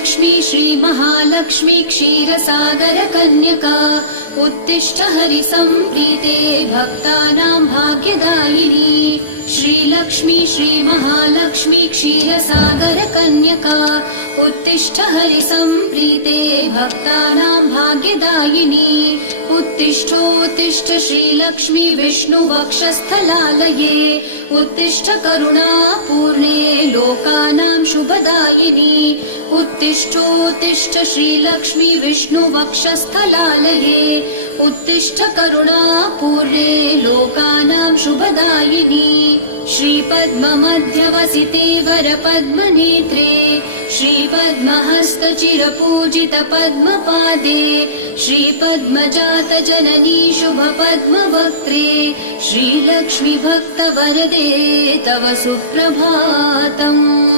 श्रीलक्ष्मी श्रीमहालक्ष्मी क्षीरसागरकन्यका उत्तिष्ठ हरिसम्प्रीते भक्तानां भाग्यदायिनी। श्रीलक्ष्मी श्रीमहालक्ष्मी क्षीरसागरकन्यका उत्तिष्ठ हरिसम्प्रीते भक्तानां भाग्यदायिनी। उत्तिष्ठोत्तिष्ठ श्रीलक्ष्मी विष्णुवक्षस्थलालये उत्तिष्ठ करुणापूर्णे लोकानां शुभदायिनी। उत्तिष्ठोत्तिष्ठ श्रीलक्ष्मी विष्णुवक्षस्थलालये उत्तिष्ठ करुणापूर्णे लोकानां शुभदायिनी। श्रीपद्ममध्यवसिते वरपद्मनेत्रे श्रीपद्महस्तचिरपूजित पद्मपादे श्रीपद्मजातजननी शुभपद्मवक्त्रे श्रीलक्ष्मी भक्तवरदे तव सुप्रभातम्।